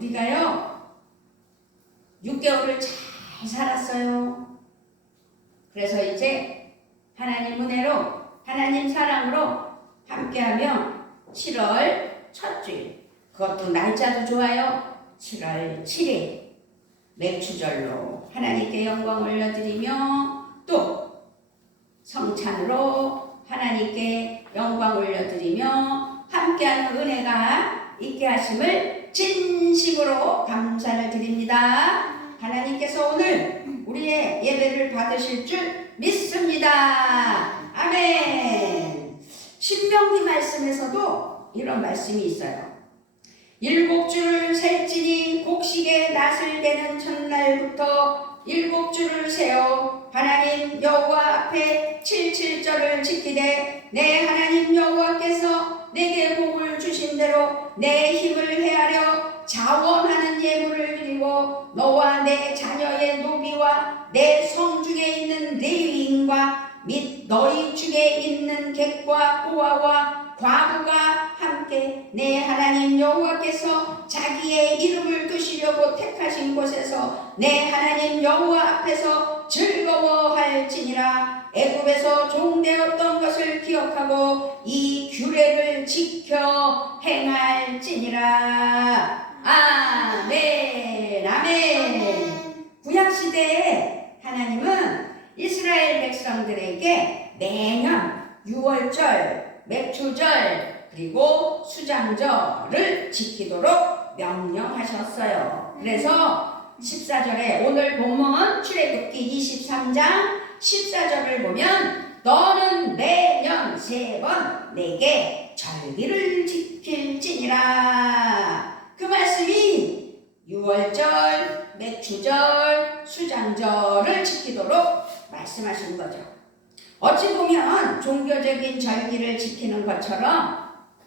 우리가요 6개월을 잘 살았어요. 그래서 이제 하나님 은혜로 하나님 사랑으로 함께하며 7월 첫 주일, 그것도 날짜도 좋아요. 7월 7일 맥주절로 하나님께 영광 올려드리며 또 성찬으로 하나님께 영광 올려드리며 함께하는 은혜가 있게 하심을 진심으로 감사를 드립니다. 하나님께서 오늘 우리의 예배를 받으실 줄 믿습니다. 아멘. 신명기 말씀에서도 이런 말씀이 있어요. 7주를 셀지니 곡식의 낫을 대는 첫날부터 7주를 세어 하나님 여호와 앞에 77절을 지키되 내 하나님 여호와께서 내게 복을 주신 대로 내 힘을 헤아려 자원하는 예물을 드리고 너와 내 자녀의 노비와 내 성중에 있는 레위인과 및 너희 중에 있는 객과 고아와 과부가 함께 내 하나님 여호와께서 자기의 이름을 두시려고 택하신 곳에서 내 하나님 여호와 앞에서 즐거워할지니라. 애굽에서 종되었던 것을 기억하고 이 규례를 지켜 행할지니라. 아멘. 아멘. 구약시대에 하나님은 이스라엘 백성들에게 매년 6월절, 맥주절, 그리고 수장절을 지키도록 명령하셨어요. 그래서 14절에 오늘 본문 출애굽기 23장 14절을 보면 너는 매년 3번 내게 절기를 지킬지니라. 그 말씀이 6월절, 맥주절, 수장절을 지키도록 말씀하신 거죠. 어찌 보면 종교적인 절기를 지키는 것처럼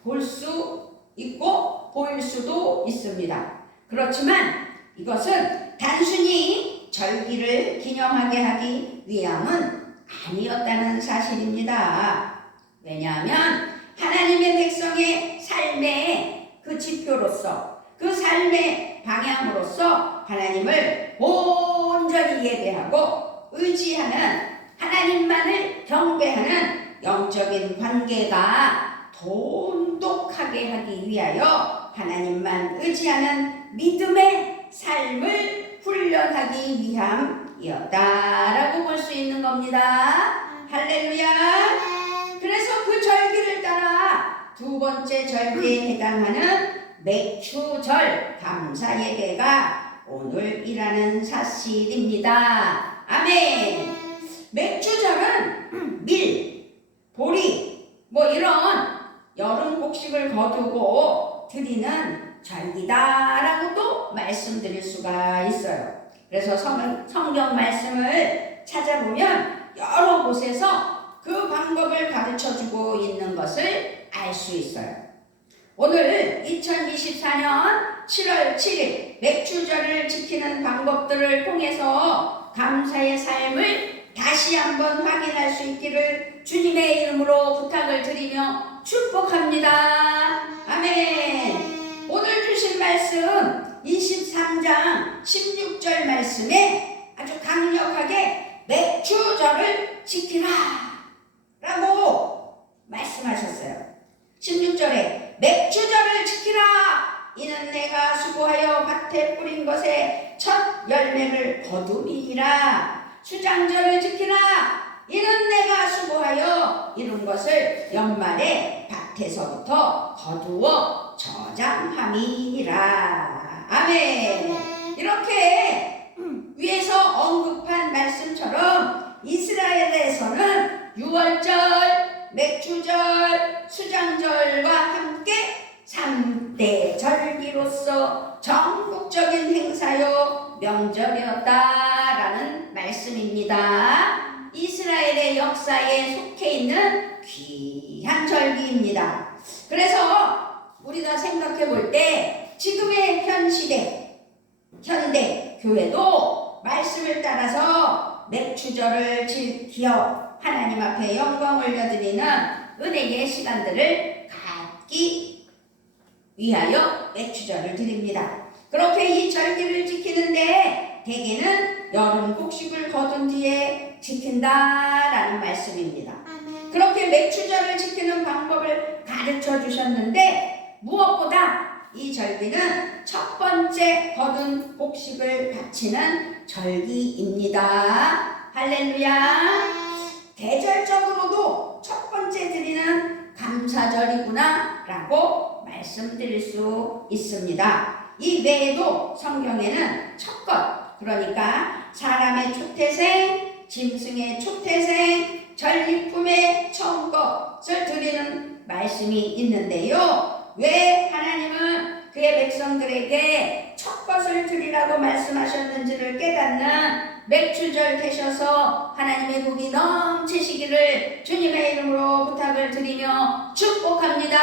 볼 수 있고 보일 수도 있습니다. 그렇지만 이것은 단순히 절기를 기념하게 하기 위함은 아니었다는 사실입니다. 왜냐하면 하나님의 백성의 삶의 그 지표로서, 그 삶의 방향으로서 하나님을 온전히 예배하고 의지하는, 하나님만을 경배하는 영적인 관계가 돈독하게 하기 위하여 하나님만 의지하는 믿음의 삶을 훈련하기 위함이었다라고 볼 수 있는 겁니다. 할렐루야. 그래서 그 절기를 따라 두 번째 절기에 해당하는 맥주절 감사 예배가 오늘이라는 사실입니다. 아멘. 맥주절은 밀, 보리, 이런 여름 곡식을 거두고 드리는 절기다라고 또 말씀드릴 수가 있어요. 그래서 성경 말씀을 찾아보면 여러 곳에서 그 방법을 가르쳐주고 있는 것을 알 수 있어요. 오늘 2024년 7월 7일 맥주절을 지키는 방법들을 통해서 감사의 삶을 다시 한번 확인할 수 있기를 주님의 이름으로 부탁을 드리며 축복합니다. 아멘. 오늘 주신 말씀 23장 16절 말씀에 아주 강력하게 맥주절을 지키라 라고 말씀하셨어요. 16절에 맥주절을 지키라. 이는 내가 수고하여 밭에 뿌린 것에 첫 열매를 거둠이니라. 수장절을 지키라. 이는 내가 수고하여 이룬 것을 연말에 밭에서부터 거두어 저장함이니라. 아멘. 이렇게 위에서 언급한 말씀처럼 이스라엘에서는 6월절, 맥주절, 수장절과 함께 3대 절기로서 전국적인 행사요 명절이었다라는 말씀입니다. 이스라엘의 역사에 속해 있는 귀한 절기입니다. 그래서 우리가 생각해 볼 때 지금의 현대 교회도 말씀을 따라서 맥주절을 지켜 하나님 앞에 영광 올려드리는 은혜의 시간들을 갖기 위하여 맥주절을 드립니다. 그렇게 이 절기를 지키는데 대개는 여름 곡식을 거둔 뒤에 지킨다라는 말씀입니다. 그렇게 맥추절을 지키는 방법을 가르쳐 주셨는데 무엇보다 이 절기는 첫 번째 거둔 곡식을 바치는 절기입니다. 할렐루야. 계절적으로도 첫 번째 드리는 감사절이구나 라고 말씀드릴 수 있습니다. 이 외에도 성경에는 첫 것, 그러니까 사람의 초태생, 짐승의 초태생, 전리품의 처음 것을 드리는 말씀이 있는데요. 왜 하나님은 그의 백성들에게 첫 것을 드리라고 말씀하셨는지를 깨닫는 맥추절 되셔서 하나님의 복이 넘치시기를 주님의 이름으로 부탁을 드리며 축복합니다.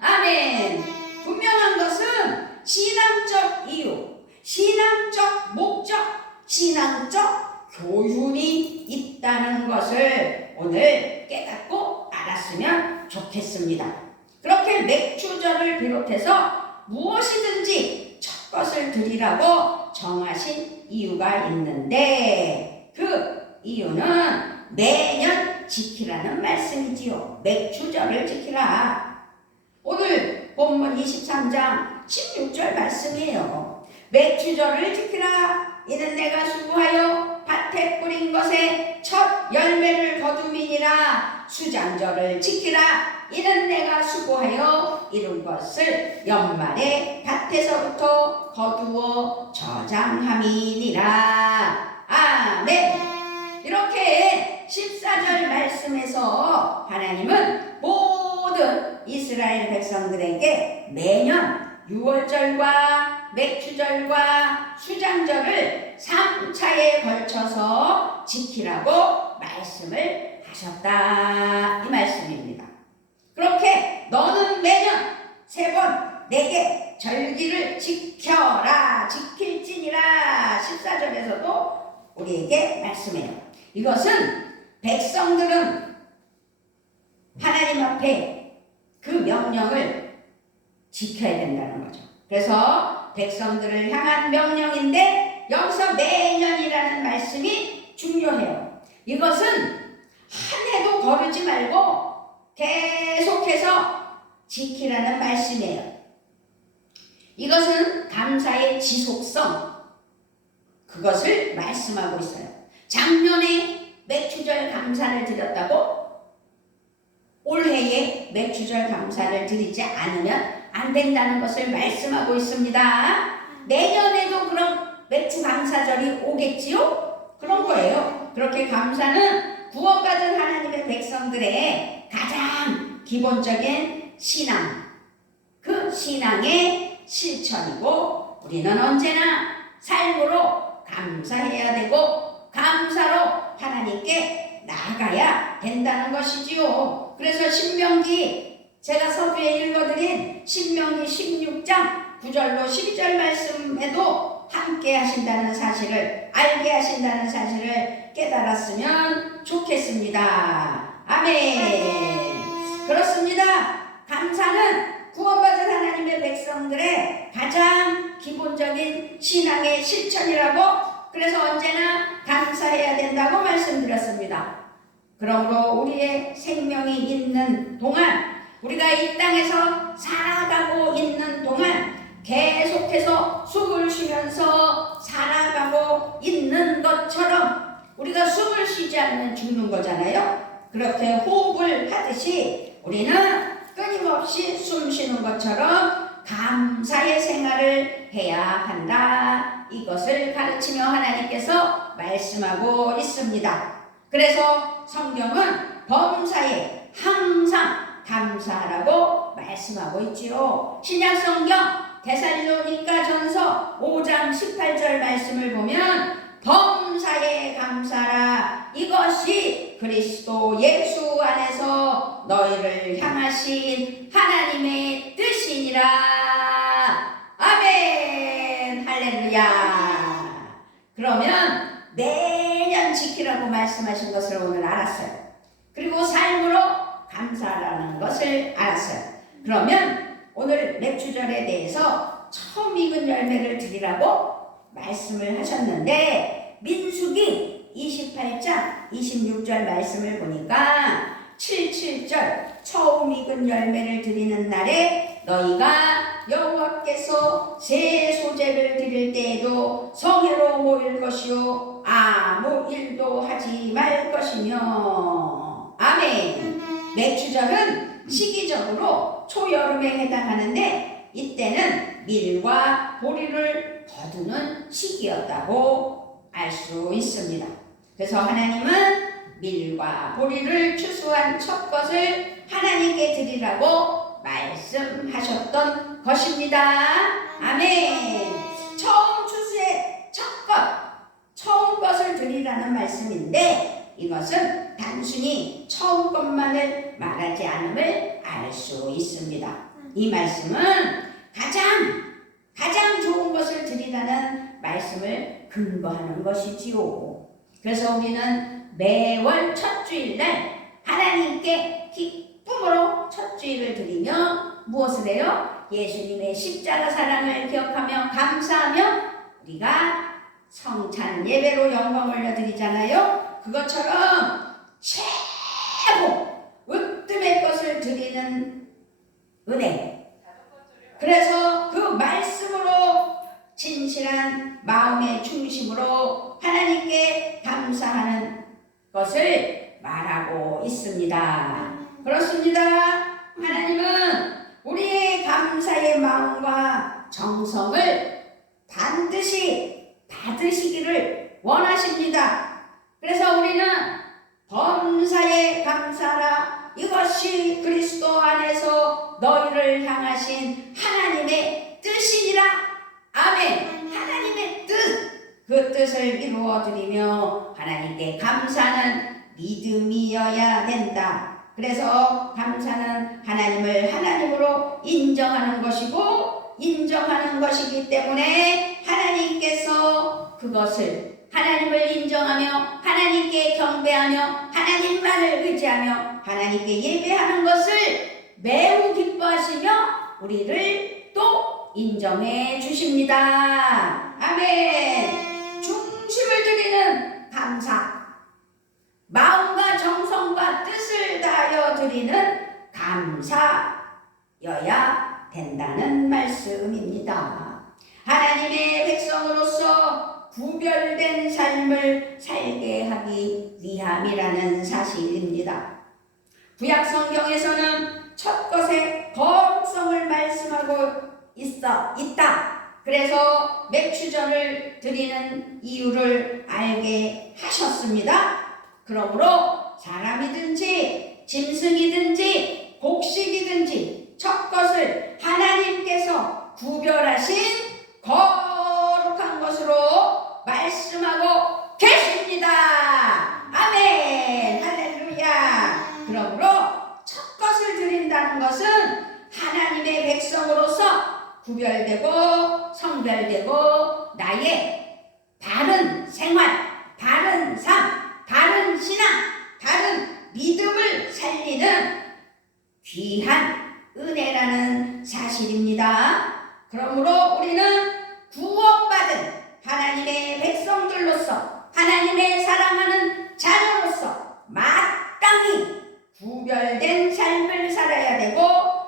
아멘. 분명한 것은 신앙적 이유, 신앙적 목적, 신앙적 교훈이 있다는 것을 오늘 깨닫고 알았으면 좋겠습니다. 그렇게 맥추절을 비롯해서 무엇이든지 첫 것을 드리라고 정하신 이유가 있는데 그 이유는 매년 지키라는 말씀이지요. 맥추절을 지키라. 오늘 본문 23장 16절 말씀이에요. 맥추절을 지키라. 이는 내가 수고하여 밭에 뿌린 것에 첫 열매를 거둠이니라. 수장절을 지키라. 이는 내가 수고하여 이룬 것을 연말에 밭에서부터 거두어 저장함이니라. 아멘. 이렇게 14절 말씀에서 하나님은 모든 이스라엘 백성들에게 매년 6월절과 맥추절과 수장절을 3차에 걸쳐서 지키라고 말씀을 하셨다. 이 말씀입니다. 그렇게 너는 매년 3번 내게 절기를 지켜라. 지킬지니라. 14절에서도 우리에게 말씀해요. 이것은 백성들은 하나님 앞에 그 명령을 지켜야 된다는 거죠. 그래서 백성들을 향한 명령인데 여기서 매년이라는 말씀이 중요해요. 이것은 한 해도 거르지 말고 계속해서 지키라는 말씀이에요. 이것은 감사의 지속성, 그것을 말씀하고 있어요. 작년에 맥추절 감사를 드렸다고 올해에 맥추절 감사를 드리지 않으면 안 된다는 것을 말씀하고 있습니다. 내년에도 그럼 맥추 감사절이 오겠지요? 그런 거예요. 그렇게 감사는 구원받은 하나님의 백성들의 가장 기본적인 신앙, 그 신앙의 실천이고 우리는 언제나 삶으로 감사해야 되고 감사로 하나님께 나아가야 된다는 것이지요. 그래서 신명기, 제가 서두에 읽어드린 신명기 16장 9절로 12절 말씀에도 함께 하신다는 사실을, 알게 하신다는 사실을 깨달았으면 좋겠습니다. 아멘. 그렇습니다. 감사는 구원받은 하나님의 백성들의 가장 기본적인 신앙의 실천이라고, 그래서 언제나 감사해야 된다고 말씀드렸습니다. 그러므로 우리의 생명이 있는 동안, 우리가 이 땅에서 살아가고 있는 동안 계속해서 숨을 쉬면서 살아가고 있는 것처럼, 우리가 숨을 쉬지 않으면 죽는 거잖아요. 그렇게 호흡을 하듯이 우리는 끊임없이 숨 쉬는 것처럼 감사의 생활을 해야 한다. 이것을 가르치며 하나님께서 말씀하고 있습니다. 그래서 성경은 범사에 항상 감사하라고 말씀하고 있지요. 신약성경 데살로니가전서 5장 18절 말씀을 보면 범사에 감사라. 이것이 그리스도 예수 안에서 너희를 향하신 하나님의 뜻이니라. 아멘. 할렐루야. 그러면 매년 지키라고 말씀하신 것을 오늘 알았어요. 그리고 삶으로 감사라는 것을 알았어요. 그러면 오늘 맥추절에 대해서 처음 익은 열매를 드리라고 말씀을 하셨는데 민수기 28장 26절 말씀을 보니까 77절 처음 익은 열매를 드리는 날에 너희가 여호와께서 새 소재를 드릴 때에도 성회로 모일 것이요 아무 일도 하지 말 것이며. 아멘. 매추절은 시기적으로 초여름에 해당하는데 이때는 밀과 보리를 거두는 시기였다고 알 수 있습니다. 그래서 하나님은 밀과 보리를 추수한 첫 것을 하나님께 드리라고 말씀하셨던 것입니다. 아멘. 처음 추수의 첫 것, 처음 것을 드리라는 말씀인데 이것은 단순히 처음 것만을 말하지 않음을 알 수 있습니다. 이 말씀은 가장 좋은 것을 드리라는 말씀을 근거하는 것이지요. 그래서 우리는 매월 첫 주일날 하나님께 기쁨으로 첫 주일을 드리며 무엇을 해요? 예수님의 십자가 사랑을 기억하며 감사하며 우리가 성찬 예배로 영광 올려드리잖아요. 그것처럼 최고 으뜸의 것을 드리는 은혜. 그래서 그 말씀으로 진실한 마음의 중심으로 하나님께 감사하는 것을 말하고 있습니다. 그렇습니다. 하나님은 우리의 감사의 마음과 정성을 반드시 받으시기를 원하십니다. 그래서 우리는 범사에 감사라 이것이 그리스도 안에서 너희를 향하신 하나님의 뜻이니라. 아멘. 하나님의 뜻, 그 뜻을 이루어드리며 하나님께 감사는 믿음이어야 된다. 그래서 감사는 하나님을 하나님으로 인정하는 것이고 인정하는 것이기 때문에 하나님께서 그것을 하나님을 인정하며 하나님께 경배하며 하나님만을 의지하며 하나님께 예배하는 것을 매우 기뻐하시며 우리를 또 인정해 주십니다. 아멘. 중심을 드리는 감사, 마음과 정성과 뜻을 다하여 드리는 감사여야 된다는 말씀입니다. 하나님의 백성으로서 구별된 삶을 살게 하기 위함이라는 사실입니다. 구약 성경에서는 첫 것의 거룩성을 말씀하고 있다. 그래서 맥추절을 드리는 이유를 알게 하셨습니다. 그러므로 사람이든지 짐승이든지 곡식이든지 첫 것을 하나님께서 구별하신 거룩한 것으로 말씀하고 계십니다. 아멘. 할렐루야. 그러므로 첫 것을 드린다는 것은 하나님의 백성으로서 구별되고 성별되고 나의 바른 생활, 바른 삶, 바른 신앙, 바른 믿음을 살리는 귀한 은혜라는 사실입니다. 그러므로 우리는 구원받은 하나님의 백성들로서 하나님의 사랑하는 자녀로서 마땅히 구별된 삶을 살아야 되고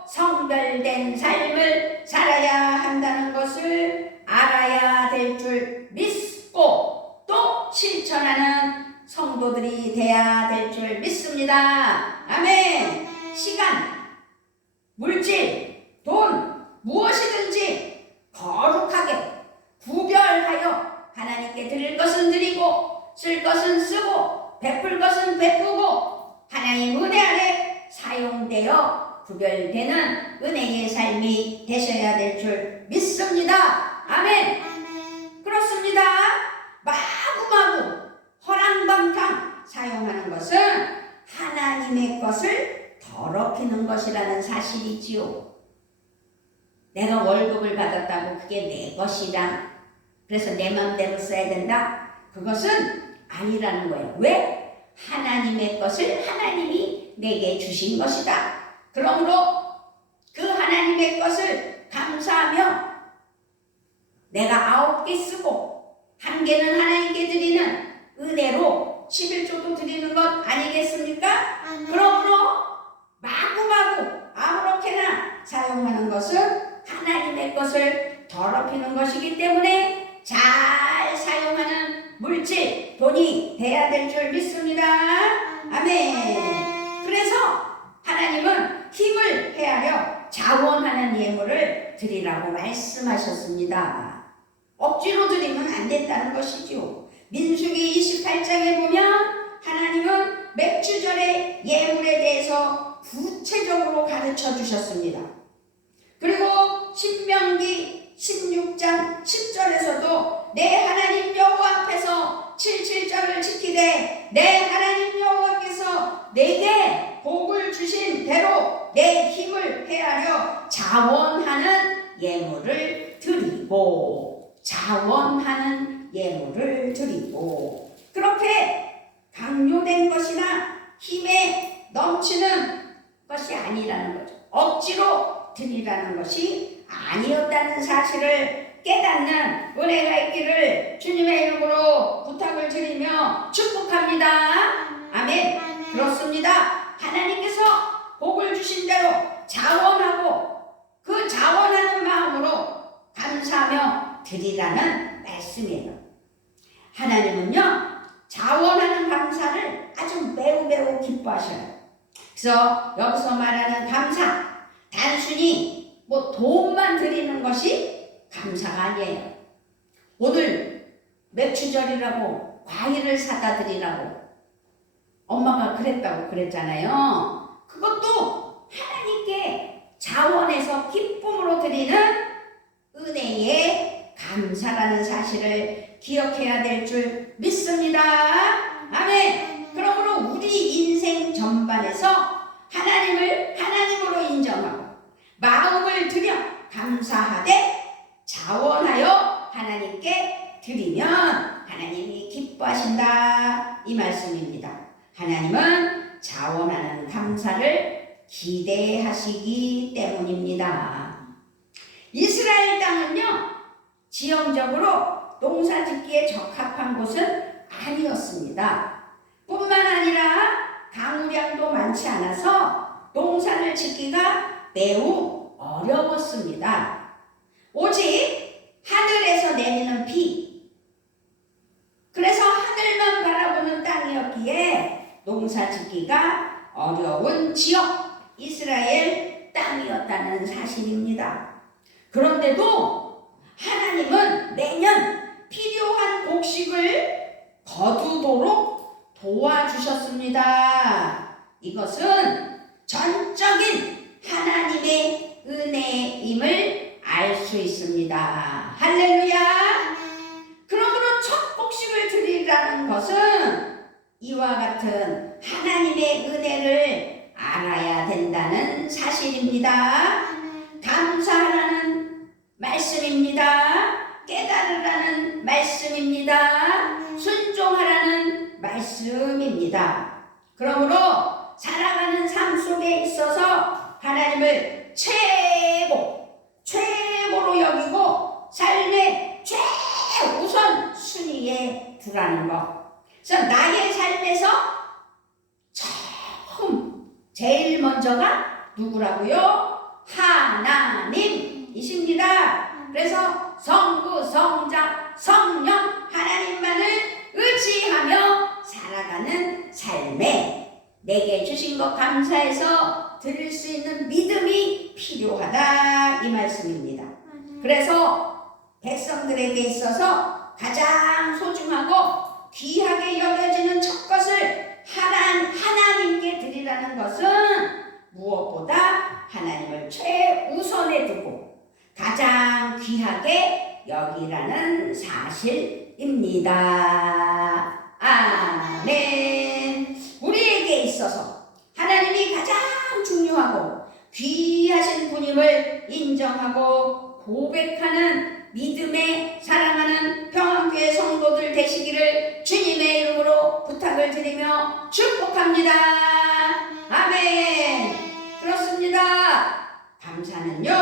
성별된 삶을 살아야 한다는 것을 알아야 될 줄 믿고 또 실천하는 성도들이 되어야 될 줄 믿습니다. 아멘. 시간, 물질, 돈, 무엇이든지 거룩하게 구별하여 하나님께 드릴 것은 드리고 쓸 것은 쓰고 베풀 것은 베푸고 하나님 은혜 아래 사용되어 구별되는 은혜의 삶이 되셔야 될 줄 믿습니다. 아멘. 그렇습니다. 마구마구 허랑방탕 사용하는 것은 하나님의 것을 더럽히는 것이라는 사실이지요. 내가 월급을 받았다고 그게 내 것이다. 그래서 내 마음대로 써야 된다. 그것은 아니라는 거예요. 왜? 하나님의 것을 하나님이 내게 주신 것이다. 그러므로 그 하나님의 것을 감사하며 내가 9개 쓰고 1개는 하나님께 드리는 은혜로 11조도 드리는 것 아니겠습니까? 그러므로 마구마구 아무렇게나 사용하는 것은 하나님의 것을 더럽히는 것이기 때문에 잘 사용하는 물질, 돈이 돼야 될 줄 믿습니다. 아멘. 그래서 하나님은 힘을 헤아려 자원하는 예물을 드리라고 말씀하셨습니다. 억지로 드리면 안 된다는 것이지요. 민수기 28장에 보면 하나님은 맥주절의 예물에 대해서 구체적으로 가르쳐 주셨습니다. 그리고 신명기 16장 10절에서도 내 하나님 여호와 앞에서 77절을 지키되 내 하나님 여호와께서 내게 복을 주신 대로 내 힘을 헤아려 자원하는 예물을 드리고 그렇게 강요된 것이나 힘에 넘치는 것이 아니라는 거죠. 억지로 드리라는 것이 아니었다는 사실을 깨닫는 은혜가 있기를 주님의 이름으로 부탁을 드리며 축복합니다. 아멘. 그렇습니다. 하나님께서 복을 주신 대로 자원하고 그 자원하는 마음으로 감사하며 드리라는 말씀이에요. 하나님은요 자원하는 감사를 아주 매우 기뻐하셔요. 그래서 여기서 말하는 감사, 단순히 돈만 드리는 것이 감사가 아니에요. 오늘 맥주절이라고 과일을 사다 드리라고 엄마가 그랬잖아요. 그것도 하나님께 자원해서 기쁨으로 드리는 은혜의 감사라는 사실을 기억해야 될 줄 믿습니다. 아멘. 그러므로 우리 인생 전반에서 하나님을 하나님으로 인정하고 마음을 들여 감사하되 자원하여 하나님께 드리면 하나님이 기뻐하신다 이 말씀입니다. 하나님은 자원하는 감사를 기대하시기 때문입니다. 이스라엘 땅은요 지형적으로 농사 짓기에 적합한 곳은 아니었습니다. 뿐만 아니라 강우량도 많지 않아서 농사를 짓기가 매우 어려웠습니다. 오직 하늘에서 내리는 비, 그래서 하늘만 바라보는 땅이었기에 농사 짓기가 어려운 지역 이스라엘 땅이었다는 사실입니다. 그런데도 하나님은 매년 필요한 곡식을 거두도록 도와주셨습니다. 이것은 전적인 하나님의 은혜임을 알 수 있습니다. 할렐루야. 그러므로 첫 곡식을 드리라는 것은 이와 같은 하나님의 은혜를 알아야 된다는 사실입니다. 감사하라는 말씀입니다. 깨달으라는 말씀입니다. 순종하라는 말씀입니다. 그러므로 살아가는 삶 속에 있어서 하나님을 최고로 여기고 삶의 최우선 순위에 두라는 것. 그래서 나의 삶에서 제일 먼저가 누구라고요? 하나님이십니다. 그래서 성부, 성자, 성령 하나님만을 의지하며 살아가는 삶에 내게 주신 것 감사해서 드릴 수 있는 믿음이 필요하다 이 말씀입니다. 그래서 백성들에게 있어서 가장 소중하고 귀하게 여겨지는 첫 것을 하나님께 드리라는 것은 무엇보다 하나님을 최우선에 두고 가장 귀하게 여기라는 사실입니다. 아멘. 우리에게 있어서 하나님이 가장 중요하고 귀하신 분임을 인정하고 고백하는 믿음에 사랑하는 평안교회 성도들 되시기를 주님의 이름으로 부탁을 드리며 축복합니다. 아멘. 그렇습니다. 감사는요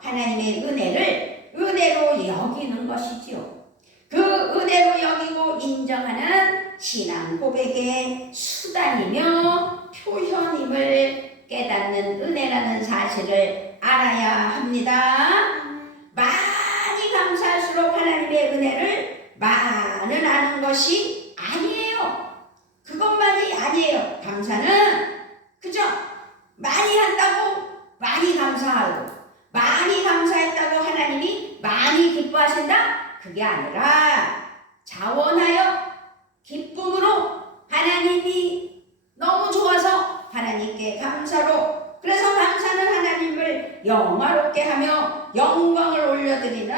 하나님의 은혜를 은혜로 여기는 것이지요. 그 은혜로 여기고 인정하는 신앙 고백의 수단이며 표현임을 깨닫는 은혜라는 사실을 알아야 합니다. 많이 감사할수록 하나님의 은혜를 많은 아는 것이 아니에요. 그것만이 아니에요. 감사는 그죠? 많이 한다고 많이 감사하고 많이 감사했다고 하나님이 많이 기뻐하신다? 그게 아니라 자원하여 기쁨으로 하나님이 너무 좋아서 하나님께 감사로, 그래서 감사는 하나님을 영화롭게 하며 영광을 올려드리는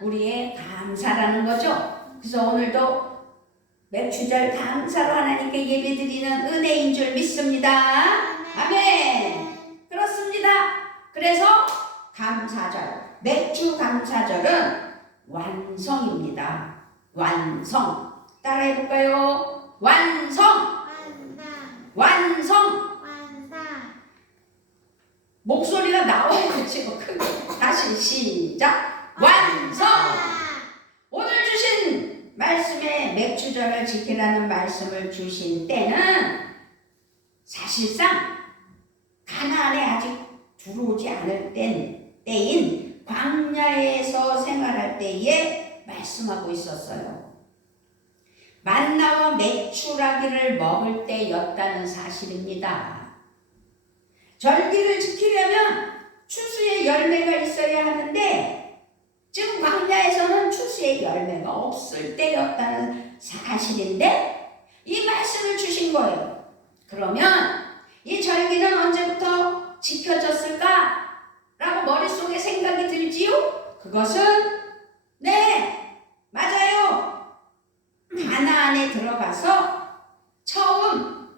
우리의 감사라는 거죠. 그래서 오늘도 맥주절 감사로 하나님께 예배드리는 은혜인 줄 믿습니다. 아멘. 그렇습니다. 그래서 감사절, 맥주 감사절은 완성입니다. 완성. 따라해볼까요? 완성. 완성. 목소리가 나와야지 뭐 크게. 다시 시작. 완성. 오늘 주신 말씀에 맥주절을 지키라는 말씀을 주신 때는 사실상 가나안에 아직 들어오지 않을 때인 광야에서 생활할 때에 말씀하고 있었어요. 만나와 메추라기를 먹을 때였다는 사실입니다. 절기를 지키려면 추수의 열매가 있어야 하는데 지금 광야에서는 추수의 열매가 없을 때였다는 사실인데 이 말씀을 주신 거예요. 그러면 이 절기는 언제부터 지켜졌을까? 라고 머릿속에 생각이 들지요? 그것은 네, 맞아요. 가나안에 들어가서 처음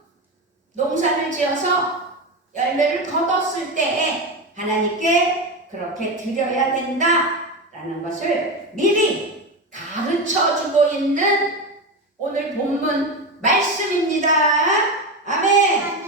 농사를 지어서 열매를 거뒀을 때에 하나님께 그렇게 드려야 된다라는 것을 미리 가르쳐주고 있는 오늘 본문 말씀입니다. 아멘.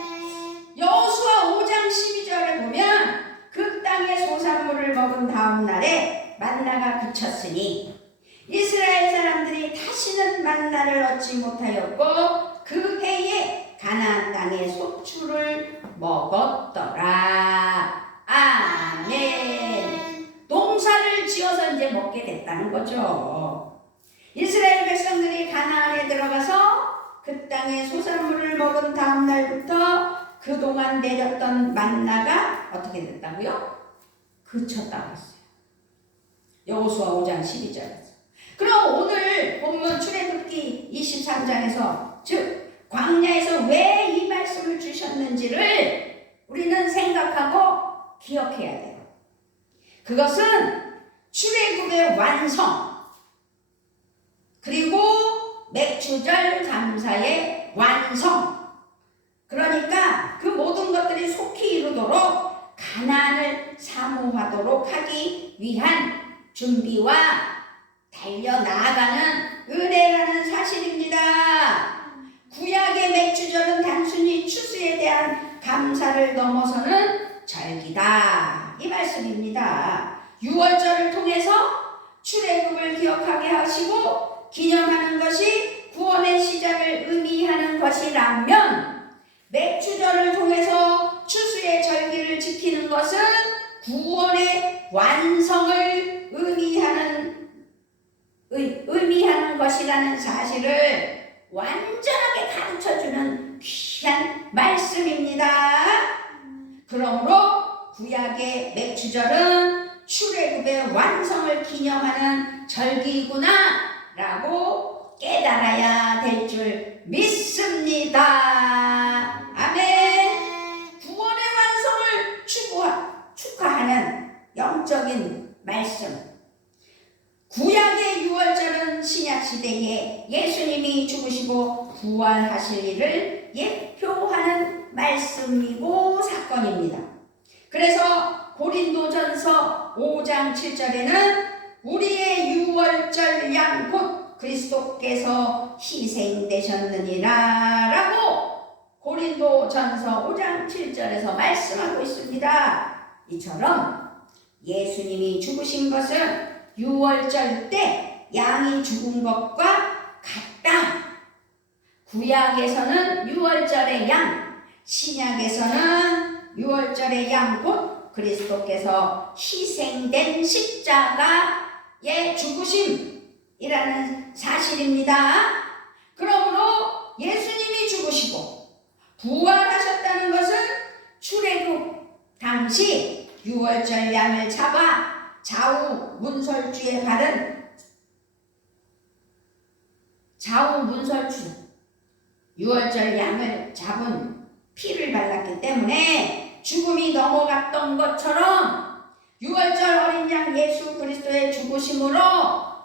여호수아 5장 12절에 보면 그 땅의 소산물을 먹은 다음 날에 만나가 그쳤으니 이스라엘 사람들이 다시는 만나를 얻지 못하였고 그 해에 가나안 땅의 소출을 먹었더라. 아멘. 농사를 지어서 이제 먹게 됐다는 거죠. 이스라엘 백성들이 가나안에 들어가서 그 땅의 소산물을 먹은 다음 날부터 그동안 내렸던 만나가 어떻게 됐다고요? 그쳤다고 했어요. 여호수아 5장 12절에서. 그럼 오늘 본문 출애굽기 23장에서 즉 광야에서 왜 이 말씀을 주셨는지를 우리는 생각하고 기억해야 돼요. 그것은 출애굽의 완성 그리고 맥주절 감사의 완성, 그러니까 그 모든 것들이 속히 이루도록 가나안을 사모하도록 하기 위한 준비와 달려나아가는 은혜라는 사실입니다. 구약의 맥주절은 단순히 추수에 대한 감사를 넘어서는 절기다, 이 말씀입니다. 유월절을 통해서 출애굽을 기억하게 하시고 기념하는 것이 구원의 시작을 의미하는 것이라면 맥주절을 통해서 추수의 절기를 지키는 것은 구원의 완성을 의미하는 것이라는 사실을 완전하게 가르쳐주는 귀한 말씀입니다. 그러므로 구약의 맥주절은 출애굽의 완성을 기념하는 절기구나 라고 깨달아야 될 줄 믿습니다. 아멘. 구원의 완성을 축하하는 영적인 말씀. 구약의 유월절은 신약시대에 예수님이 죽으시고 부활하실 일을 예표하는 말씀이고 사건입니다. 그래서 고린도전서 5장 7절에는 우리의 유월절 양 곧 그리스도께서 희생되셨느니라 라고 고린도전서 5장 7절에서 말씀하고 있습니다. 이처럼 예수님이 죽으신 것은 유월절 때 양이 죽은 것과 같다. 구약에서는 유월절의 양, 신약에서는 유월절의 양 곧 그리스도께서 희생된 십자가의 죽으심이라는 사실입니다. 그러므로 예수님이 죽으시고 부활하셨다는 것은 출애굽 당시 유월절 양을 잡아 좌우 문설주에 바른 좌우 문설주 유월절 양을 잡은 피를 발랐기 때문에 죽음이 넘어갔던 것처럼 유월절 어린 양 예수 그리스도의 죽으심으로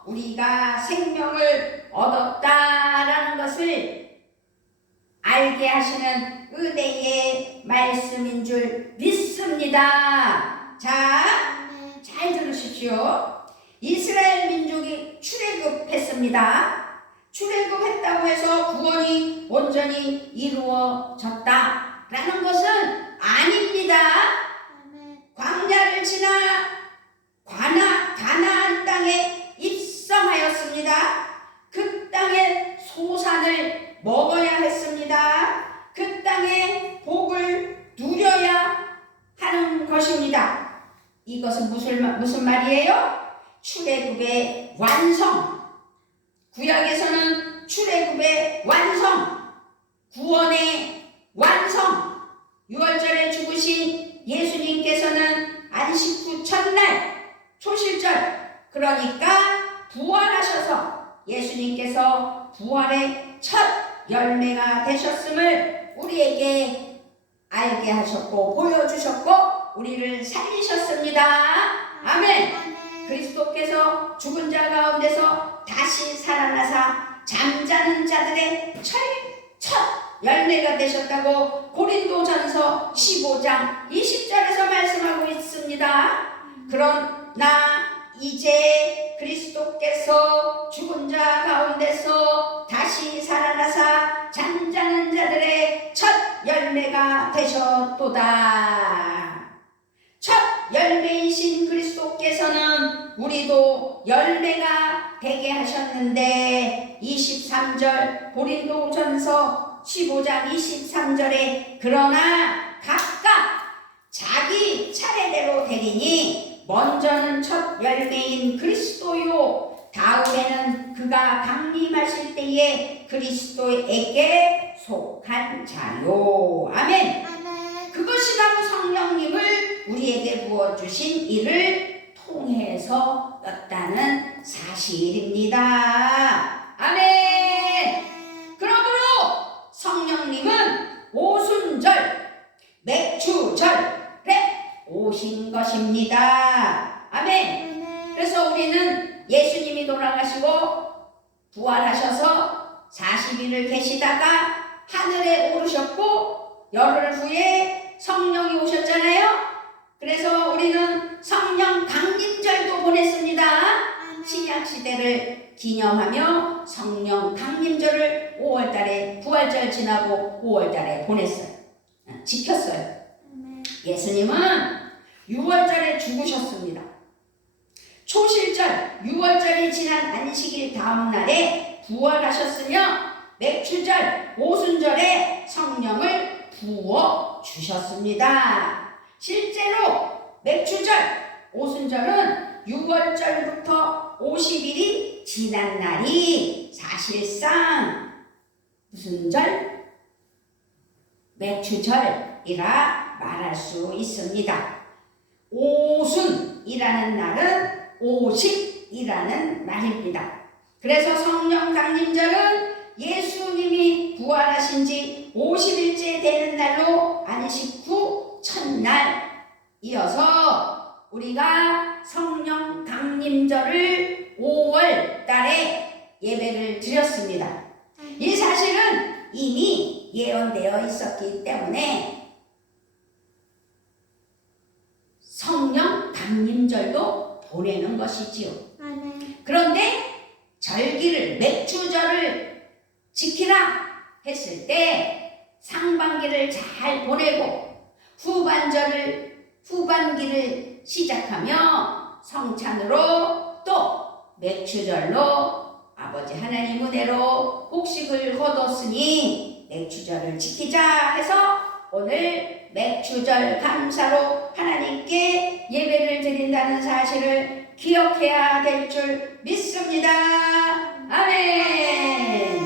우리가 생명을 얻었다라는 것을 알게 하시는 은혜의 말씀인 줄 믿습니다. 자, 잘 들으십시오. 이스라엘 민족이 출애굽했습니다. 출애굽했다고 해서 구원이 온전히 이루어졌다라는 것은 아닙니다. 광야를 지나 가나안 땅에 입성하였습니다. 그 땅의 소산을 먹어야 했습니다. 그 땅의 복을 누려야 하는 것입니다. 이것은 무슨 말이에요? 출애굽의 완성. 구약에서는 출애굽의 완성, 구원의 완성, 유월절에 죽으신 예수님께서는 안식 후 첫날 초실절, 그러니까 부활하셔서 예수님께서 부활의 첫 열매가 되셨음을 우리에게 알게 하셨고 보여주셨고 우리를 살리셨습니다. 아멘. 그리스도께서 죽은 자 가운데서 다시 살아나사 잠자는 자들의 첫 열매가 되셨다고 고린도전서 15장 20절에서 말씀하고 있습니다. 그러나 이제 그리스도께서 죽은 자 가운데서 다시 살아나사 잠자는 자들의 첫 열매가 되셨도다. 첫 열매이신 그리스도께서는 우리도 열매가 되게 하셨는데 23절 고린도전서 15장 23절에 그러나 각각 자기 차례대로 되리니 먼저는 첫 열매인 그리스도요 다음에는 그가 강림하실 때에 그리스도에게 속한 자요. 아멘. 그것이 바로 성령님을 우리에게 부어주신 이를 통해서였다는 사실입니다. 아멘. 그러므로 성령님은 오순절, 맥추절에 오신 것입니다. 아멘. 그래서 우리는 예수님이 돌아가시고 부활하셔서 40일을 계시다가 하늘에 오르셨고 열흘 후에 성령이 오셨잖아요. 그래서 우리는 성령 강림절도 보냈습니다. 신약시대를 기념하며 성령 강림절을 5월달에 부활절 지나고 5월달에 보냈어요. 지켰어요. 예수님은 6월절에 죽으셨습니다. 초실절 6월절이 지난 안식일 다음날에 부활하셨으며 맥추절 오순절에 성령을 부어 주셨습니다. 실제로 맥추절 오순절은 6월절부터 50일이 지난 날이 사실상 무슨 절? 맥추절이라 말할 수 있습니다. 오순이라는 날은 50이라는 말입니다. 그래서 성령 강림절은 예수님이 부활하신 지 50일째 되는 날로 안식 후 첫날 이어서 우리가 성령 강림절을 5월 달에 예배를 드렸습니다. 이 사실은 이미 예언되어 있었기 때문에 성령 강림절도 보내는 것이지요. 그런데 절기를 맥추절을 지키라 했을 때 상반기를 잘 보내고 후반기를 시작하며 성찬으로 또 맥추절로 아버지 하나님 은혜로 곡식을 거뒀으니 맥추절을 지키자 해서 오늘 맥추절 감사로 하나님께 예배를 드린다는 사실을 기억해야 될 줄 믿습니다. 아멘.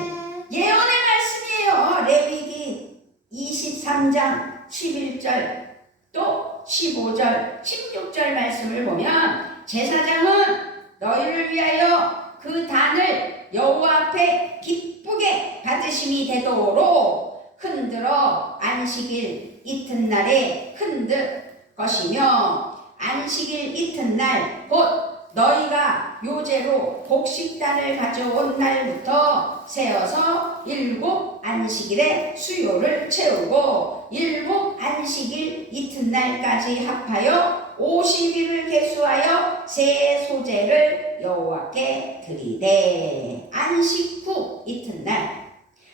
예언의 말씀이에요. 레위기 23장 11절 또 15절 16절 말씀을 보면 제사장은 너희를 위하여 그 단을 여호와 앞에 기쁘게 받으심이 되도록 흔들어 안식일 이튿날에 흔들 것이며 안식일 이튿날 곧 너희가 요제로 곡식단을 가져온 날부터 세어서 7 안식일에 수요를 채우고 7 안식일 이튿날까지 합하여 50일을 계수하여 새 소재를 여호와께 드리되 안식 후 이튿날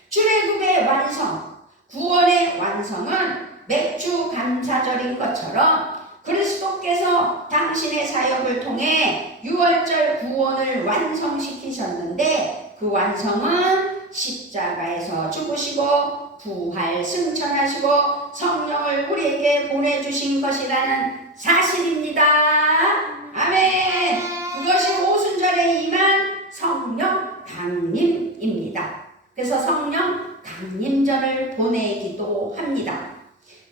출애굽의 완성, 구원의 완성은 맥주 감사절인 것처럼 그리스도께서 당신의 사역을 통해 유월절 구원을 완성시키셨는데 그 완성은 십자가에서 죽으시고 부활 승천하시고 성령을 우리에게 보내주신 것이라는 사실입니다. 아멘. 그것이 오순절에 임한 성령 강림입니다. 그래서 성령 강림절을 보내기도 합니다.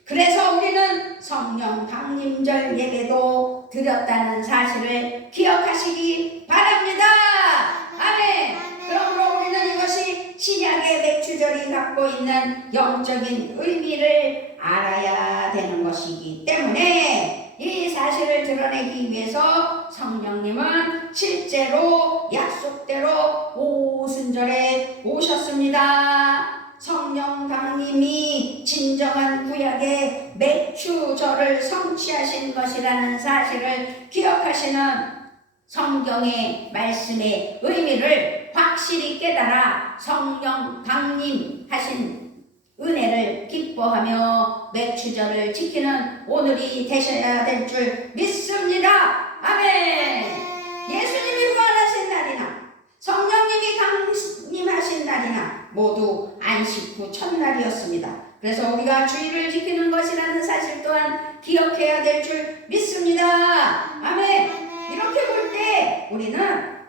그래서 우리는 성령 강림절 예배도 드렸다는 사실을 기억하시기 바랍니다. 아멘. 그러므로 우리는 이것이 신약의 맥주절이 갖고 있는 영적인 의미를 알아야 되는 것이기 때문에 이 사실을 드러내기 위해서 성령님은 실제로 약속대로 오순절에 오셨습니다. 성령 강림이 진정한 구약의 맥주절을 성취하신 것이라는 사실을 기억하시는 성경의 말씀의 의미를 확실히 깨달아 성령 강림하신 은혜를 기뻐하며 맥주절을 지키는 오늘이 되셔야 될 줄 믿습니다. 아멘. 예수님이 부활하신 날이나 성령님이 강림하신 날이나 모두 안식 후 첫날이었습니다. 그래서 우리가 주일을 지키는 것이라는 사실 또한 기억해야 될 줄 믿습니다. 아멘. 이렇게 볼 때 우리는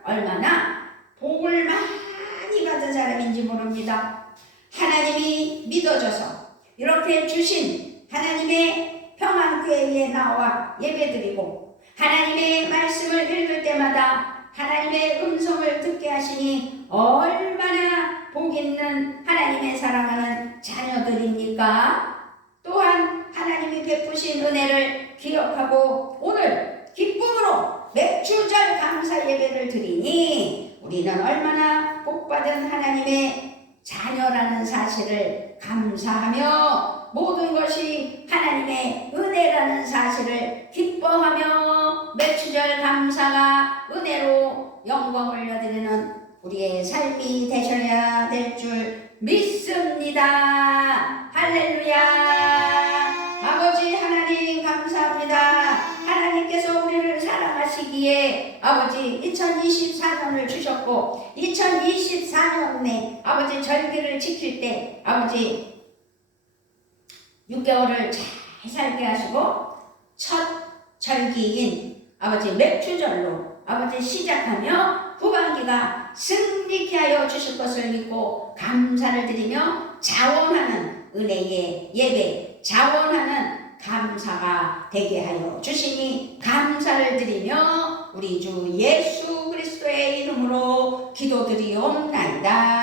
얼마나 복을 많이 받은 사람인지 모릅니다. 하나님이 믿어져서 이렇게 주신 하나님의 평안교회에 나와 예배드리고 하나님의 말씀을 읽을 때마다 하나님의 음성을 듣게 하시니 얼마나 복 있는 하나님의 사랑하는 자녀들입니까? 또한 하나님이 베푸신 은혜를 기억하고 오늘 기쁨으로 맥주절 감사 예배를 드리니 우리는 얼마나 복받은 하나님의 자녀라는 사실을 감사하며 모든 것이 하나님의 은혜라는 사실을 기뻐하며 맥주절 감사가 은혜로 영광을 올려드리는 우리의 삶이 되셔야 될 줄 믿습니다. 할렐루야. 아버지 하나님 감사합니다. 하나님께서 우리를 사랑하시기에 아버지 2024년을 주셨고 2024년에 아버지 절기를 지킬 때 아버지 6개월을 잘 살게 하시고 첫 절기인 아버지 맥주절로 아버지 시작하며 후반기가 승리케 하여 주실 것을 믿고 감사를 드리며 자원하는 은혜의 예배, 자원하는 감사가 되게 하여 주시니 감사를 드리며 우리 주 예수 그리스도의 이름으로 기도드리옵나이다.